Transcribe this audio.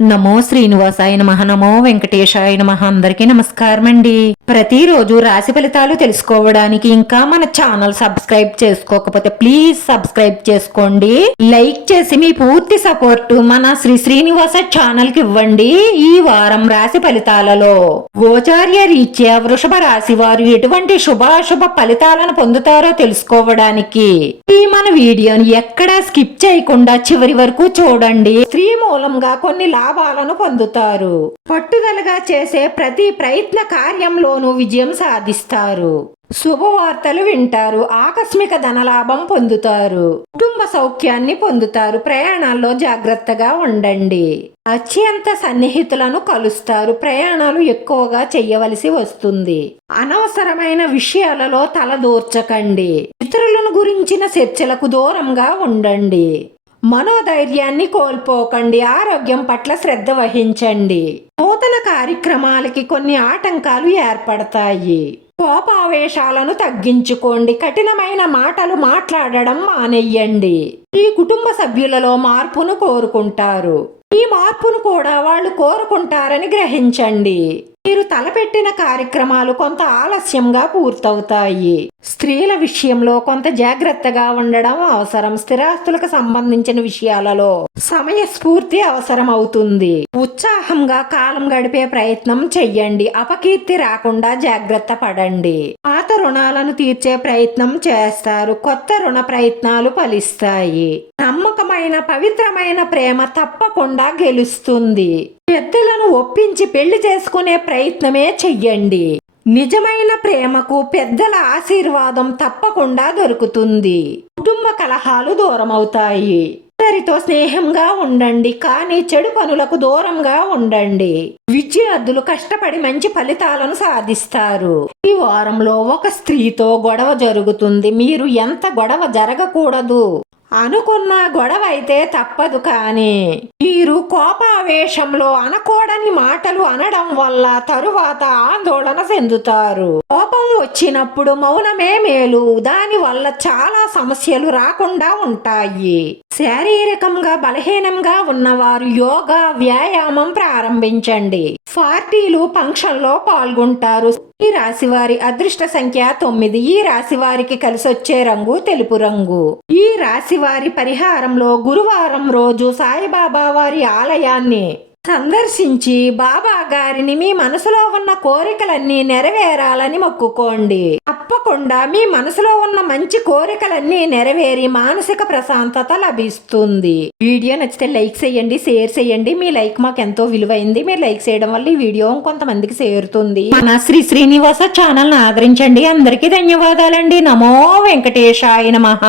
నమో శ్రీనివాసాయ నమః. నమో వెంకటేశాయ నమః. అందరికీ నమస్కారం అండి. ప్రతిరోజు రాశి ఫలితాలు తెలుసుకోవడానికి ఇంకా మన ఛానల్ సబ్స్క్రైబ్ చేసుకోకపోతే ప్లీజ్ సబ్స్క్రైబ్ చేసుకోండి. లైక్ చేసి మీ పూర్తి సపోర్ట్ మన శ్రీనివాస ఛానల్ కి ఇవ్వండి. ఈ వారం రాశి ఫలితాలలో గోచార్య రీత్యా వృషభ రాశి వారు ఎటువంటి శుభాశుభ ఫలితాలను పొందుతారో తెలుసుకోవడానికి ఈ మన వీడియోని ఎక్కడా స్కిప్ చేయకుండా చివరి వరకు చూడండి. స్త్రీ మూలంగా కొన్ని లాభాలను పొందుతారు. పట్టుదలగా చేసే ప్రతి ప్రయత్న కార్యంలోనూ విజయం సాధిస్తారు. శుభవార్తలు వింటారు. ఆకస్మిక ధనలాభం పొందుతారు. కుటుంబ సౌఖ్యాన్ని పొందుతారు. ప్రయాణాల్లో జాగ్రత్తగా ఉండండి. అత్యంత సన్నిహితులను కలుస్తారు. ప్రయాణాలు ఎక్కువగా చెయ్యవలసి వస్తుంది. అనవసరమైన విషయాలలో తలదూర్చకండి. ఇతరులను గురించిన చర్చలకు దూరంగా ఉండండి. మనోధైర్యాన్ని కోల్పోకండి. ఆరోగ్యం పట్ల శ్రద్ధ వహించండి. నూతన కార్యక్రమాలకి కొన్ని ఆటంకాలు ఏర్పడతాయి. కోపావేశాలను తగ్గించుకోండి. కఠినమైన మాటలు మాట్లాడడం మానేయండి. ఈ కుటుంబ సభ్యులలో మార్పును కోరుకుంటారు. ఈ మార్పును కూడా వాళ్ళు కోరుకుంటారని గ్రహించండి. మీరు తలపెట్టిన కార్యక్రమాలు కొంత ఆలస్యంగా పూర్తవుతాయి. స్త్రీల విషయంలో కొంత జాగ్రత్తగా ఉండడం అవసరం. స్థిరాస్తులకు సంబంధించిన విషయాలలో సమయస్ఫూర్తి అవసరం అవుతుంది. ఉత్సాహంగా కాలం గడిపే ప్రయత్నం చెయ్యండి. అపకీర్తి రాకుండా జాగ్రత్త పడండి. పాత రుణాలను తీర్చే ప్రయత్నం చేస్తారు. కొత్త రుణ ప్రయత్నాలు ఫలిస్తాయి. నమ్మకమైన పవిత్రమైన ప్రేమ తప్పకుండా గెలుస్తుంది. పెద్దలను ఒప్పించి పెళ్లి చేసుకునే ప్రయత్నమే చెయ్యండి. నిజమైన ప్రేమకు పెద్దల ఆశీర్వాదం తప్పకుండా దొరుకుతుంది. కుటుంబ కలహాలు దూరమవుతాయి. అందరితో స్నేహంగా ఉండండి, కానీ చెడు పనులకు దూరంగా ఉండండి. విద్యార్థులు కష్టపడి మంచి ఫలితాలను సాధిస్తారు. ఈ వారంలో ఒక స్త్రీతో గొడవ జరుగుతుంది. మీరు ఎంత గొడవ జరగకూడదు అనుకున్న గొడవ అయితే తప్పదు, కానీ మీరు కోపావేశంలో అనకూడని మాటలు అనడం వల్ల తరువాత ఆందోళన చెందుతారు. కోపం వచ్చినప్పుడు మౌనమే మేలు. దాని వల్ల చాలా సమస్యలు రాకుండా ఉంటాయి. శారీరకంగా బలహీనంగా ఉన్నవారు యోగా వ్యాయామం ప్రారంభించండి. పార్టీలు ఫంక్షన్లో పాల్గొంటారు. ఈ రాశి వారి అదృష్ట సంఖ్య 9. ఈ రాశి వారికి కలిసొచ్చే రంగు తెలుపు రంగు. ఈ రాశి వారి పరిహారంలో గురువారం రోజు సాయిబాబా వారి ఆలయాన్ని సందర్శించి బాబా గారిని మీ మనసులో ఉన్న కోరికలన్నీ నెరవేరాలని మొక్కుకోండి. తప్పకుండా మీ మనసులో ఉన్న మంచి కోరికలన్నీ నెరవేరి మానసిక ప్రశాంతత లభిస్తుంది. వీడియో నచ్చితే లైక్ చేయండి, షేర్ చేయండి. మీ లైక్ మాకు ఎంతో విలువైంది. మీరు లైక్ చేయడం వల్ల ఈ వీడియో కొంతమందికి చేరుతుంది. మన శ్రీనివాస ఛానల్ ఆదరించండి. అందరికీ ధన్యవాదాలండి. నమో వెంకటేశాయ నమః.